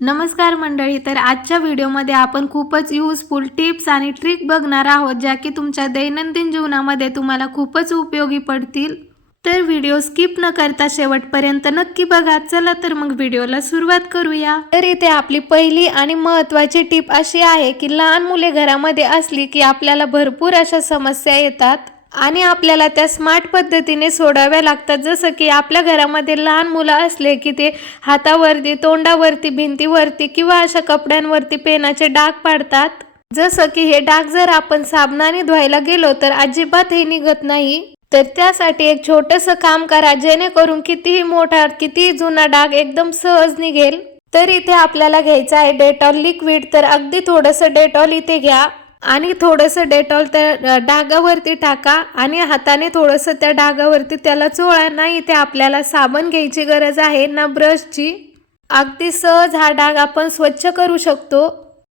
नमस्कार मंडळी, तर आजच्या व्हिडिओमध्ये आपण खूपच यूजफुल टिप्स आणि ट्रिक बघणार आहोत, ज्या की तुमच्या दैनंदिन जीवनामध्ये तुम्हाला खूपच उपयोगी पडतील। तर व्हिडिओ स्किप न करता शेवटपर्यंत नक्की बघा। चला तर मग व्हिडिओला सुरुवात करूया। तर इथे आपली पहिली आणि महत्त्वाची टिप अशी आहे की लहान मुले घरामध्ये असली की आपल्याला भरपूर अशा समस्या येतात आणि आपल्याला त्या स्मार्ट पद्धतीने सोडाव्या लागतात। जसं की आपल्या घरामध्ये लहान मुलं असले की ते हातावरती, तोंडावरती, भिंतीवरती किंवा अशा कपड्यांवरती पेनाचे डाग पाडतात। जसं की हे डाग जर आपण साबणाने धुवायला गेलो तर अजिबात हे निघत नाही। तर त्यासाठी एक छोटंसं काम करा, जेणेकरून कितीही मोठा कितीही जुना डाग एकदम सहज निघेल। तर इथे आपल्याला घ्यायचं आहे डेटॉल लिक्विड। तर अगदी थोडंसं डेटॉल इथे घ्या आणि थोडंसं डेटॉल त्या डागावरती टाका आणि हाताने थोडंसं त्या डागावरती त्याला चोळा। नाही इथे आपल्याला साबण घ्यायची गरज आहे ना ब्रशची। अगदी सहज हा डाग आपण स्वच्छ करू शकतो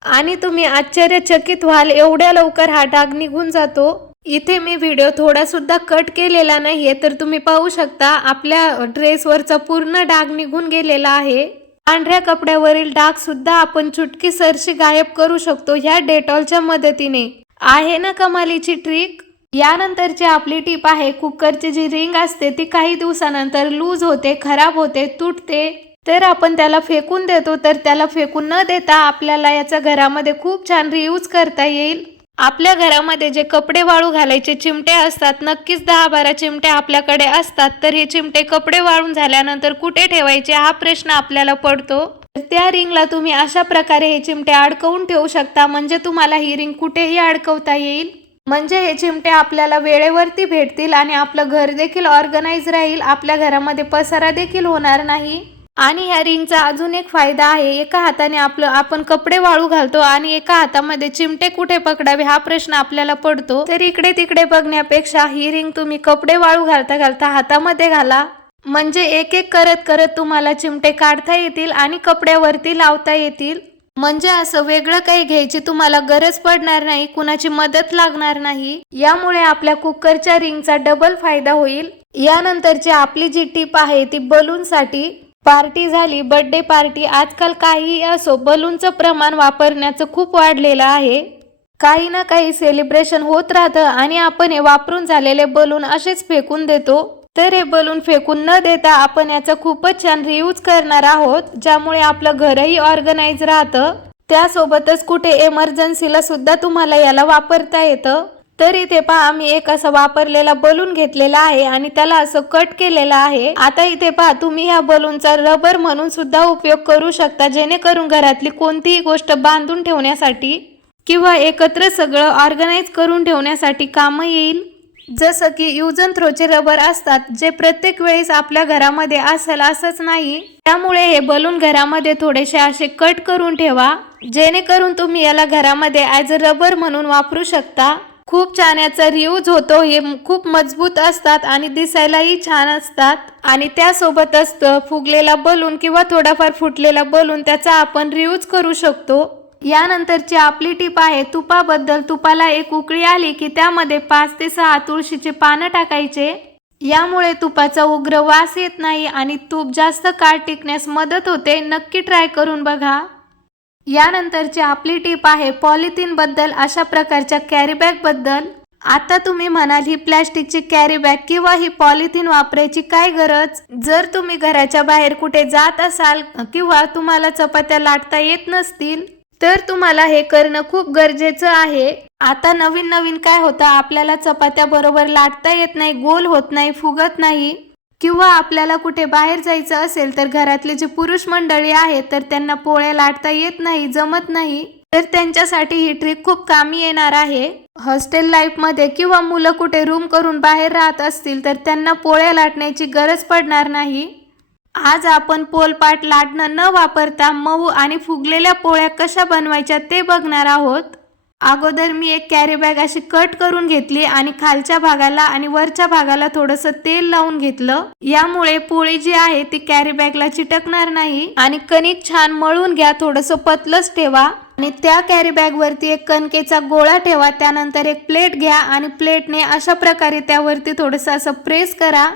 आणि तुम्ही आश्चर्यचकित व्हाल एवढ्या लवकर हा डाग निघून जातो। इथे मी व्हिडिओ थोडा सुद्धा कट केलेला नाहीये, तर तुम्ही पाहू शकता आपल्या ड्रेसवरचा पूर्ण डाग निघून गेलेला आहे। पांढऱ्या कपड्यावरील डाग सुद्धा आपण चुटकी सरशी गायब करू शकतो ह्या डेटॉलच्या मदतीने। आहे ना कमालीची ट्रिक। यानंतरची आपली टिप आहे, कुकरची जी रिंग असते ती काही दिवसानंतर लूज होते, खराब होते, तुटते। तर आपण त्याला फेकून देतो, तर त्याला फेकून न देता आपल्याला याचा घरामध्ये खूप छान रियूज करता येईल। आपल्या घरामध्ये जे कपडे वाळू घालायचे चिमटे असतात, नक्कीच 10-12 चिमटे आपल्याकडे असतात। तर हे चिमटे कपडे वाळून झाल्यानंतर कुठे ठेवायचे हा प्रश्न आपल्याला पडतो। तर त्या रिंगला तुम्ही अशा प्रकारे हे चिमटे अडकवून ठेवू शकता, म्हणजे तुम्हाला ही रिंग कुठेही अडकवता येईल। म्हणजे हे चिमटे आपल्याला वेळेवरती भेटतील आणि आपलं घर देखील ऑर्गनाइज राहील, आपल्या घरामध्ये पसारा देखील होणार नाही। आणि ह्या रिंगचा अजून एक फायदा आहे, एका हाताने आपण कपडे वाळू घालतो आणि एका हातामध्ये चिमटे कुठे पकडावे हा प्रश्न आपल्याला पडतो। तर इकडे तिकडे बघण्यापेक्षा ही रिंग तुम्ही कपडे वाळू घालता घालता हातामध्ये घाला, म्हणजे एक एक करत करत तुम्हाला चिमटे काढता येतील आणि कपड्यावरती लावता येतील। म्हणजे असं वेगळं काही घ्यायची तुम्हाला गरज पडणार नाही, कुणाची मदत लागणार नाही। यामुळे आपल्या कुकरच्या रिंगचा डबल फायदा होईल। यानंतरची आपली जी टिप आहे ती बलूनसाठी। पार्टी झाली, बर्थडे पार्टी, आजकाल काही असो बलूनचं प्रमाण वापरण्याचं खूप वाढलेलं आहे। काही ना काही सेलिब्रेशन होत राहतं आणि आपण हे वापरून झालेले बलून असेच फेकून देतो। तर हे बलून फेकून न देता आपण याचा खूपच छान रियूज करणार आहोत, ज्यामुळे आपलं घरही ऑर्गनाइज राहतं। त्यासोबतच कुठे एमर्जन्सीला सुद्धा तुम्हाला याला वापरता येतं। तर इथे पहा, मी एक असा वापरलेला बलून घेतलेला आहे आणि त्याला असं कट केलेला आहे। आता इथे पहा, तुम्ही ह्या बलूनचा रबर म्हणून सुद्धा उपयोग करू शकता, जेणेकरून घरातली कोणतीही गोष्ट बांधून ठेवण्यासाठी किंवा एकत्र सगळं ऑर्गनाइज करून ठेवण्यासाठी काम येईल। जसं की यूज अँड थ्रोचे रबर असतात, जे प्रत्येक वेळेस आपल्या घरामध्ये असेल असंच नाही। त्यामुळे हे बलून घरामध्ये थोडेसे असे कट करून ठेवा, जेणेकरून तुम्ही याला घरामध्ये ॲज अ रबर म्हणून वापरू शकता। खूप छान याचा रियूज होतो। हे खूप मजबूत असतात आणि दिसायलाही छान असतात। आणि त्यासोबतच फुगलेला बलून किंवा थोडाफार फुटलेला बलून त्याचा आपण रियूज करू शकतो। यानंतरची आपली टिप आहे तुपाबद्दल। तुपाला एक उकळी आली की त्यामध्ये 5 ते 6 तुळशीचे पानं टाकायचे। यामुळे तुपाचा उग्र वास येत नाही आणि तूप जास्त काळ टिकण्यास मदत होते। नक्की ट्राय करून बघा। यानंतरची आपली टिप आहे पॉलिथिन बद्दल, अशा प्रकारच्या कॅरी बॅग बद्दल। आता तुम्ही म्हणाल, ही प्लॅस्टिकची कॅरी बॅग किंवा ही पॉलिथिन वापरायची काय गरज? जर तुम्ही घराच्या बाहेर कुठे जात असाल किंवा तुम्हाला चपात्या लाटता येत नसतील, तर तुम्हाला हे करणं खूप गरजेचं आहे। आता नवीन नवीन काय होतं, आपल्याला चपात्या बरोबर लाटता येत नाही, गोल होत नाही, फुगत नाही, किंवा आपल्याला कुठे बाहेर जायचं असेल तर घरातले जे पुरुष मंडळी आहेत तर त्यांना पोळ्या लाटता येत नाही, जमत नाही, तर त्यांच्यासाठी ही ट्रिक खूप कामी येणार आहे। हॉस्टेल लाईफमध्ये किंवा मुलं कुठे रूम करून बाहेर राहत असतील तर त्यांना पोळ्या लाटण्याची गरज पडणार नाही। आज आपण पोलपाट लाटणं न वापरता मऊ आणि फुगलेल्या पोळ्या कशा बनवायच्या ते बघणार आहोत। अगोदर मी एक कॅरी बॅग अशी कट करून घेतली आणि खालच्या भागाला आणि वरच्या भागाला थोडंसं तेल लावून घेतलं। यामुळे पोळी जी आहे ती कॅरी बॅगला चिटकणार नाही। आणि कणिक छान मळून घ्या, थोडंसं पतलंच ठेवा आणि त्या कॅरी बॅग वरती एक कणकेचा गोळा ठेवा। त्यानंतर एक प्लेट घ्या आणि प्लेटने अशा प्रकारे त्यावरती थोडंसं असं प्रेस करा।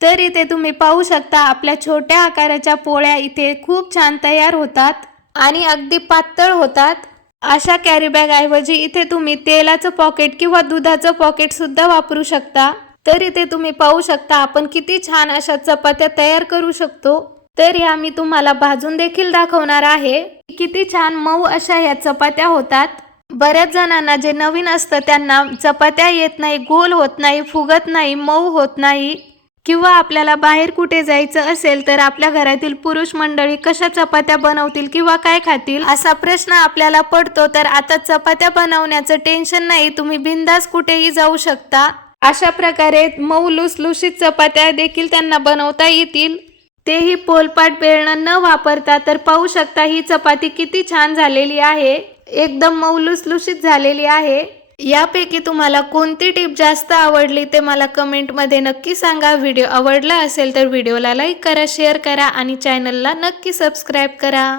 तर इथे तुम्ही पाहू शकता आपल्या छोट्या आकाराच्या पोळ्या इथे खूप छान तयार होतात। आणि अगदी पातळ होतात. अशा कॅरी बॅग ऐवजी इथे तुम्ही तेलाचं पॉकेट किंवा दुधाचं पॉकेट सुद्धा वापरू शकता. तर इथे तुम्ही पाहू शकता आपण किती छान अशा चपात्या तयार करू शकतो. तर या मी तुम्हाला भाजून देखील दाखवणार आहे. किती छान मऊ अशा ह्या चपात्या होतात. बऱ्याच जणांना जे नवीन असतं त्यांना चपात्या येत नाही, गोल होत नाही, फुगत नाही, मऊ होत नाही, किंवा आपल्याला बाहेर कुठे जायचं असेल तर आपल्या घरातील पुरुष मंडळी कशा चपात्या बनवतील किंवा काय खातील असा प्रश्न आपल्याला पडतो. तर आता चपात्या बनवण्याचं टेन्शन नाही, तुम्ही बिंदास कुठेही जाऊ शकता. अशा प्रकारे मऊ लुसलुशीत चपात्या देखील त्यांना बनवता येतील, तेही पोलपाट बेलणं न वापरता. तर पाहू शकता ही चपाती किती छान झालेली आहे, एकदम मऊ लुसलुशीत झालेली आहे. यापैकी तुम्हाला कोणती टिप जास्त आवडली ते मला कमेंटमध्ये नक्की सांगा. व्हिडिओ आवडला असेल तर व्हिडिओला लाईक करा, शेअर करा आणि चॅनलला नक्की सबस्क्राईब करा.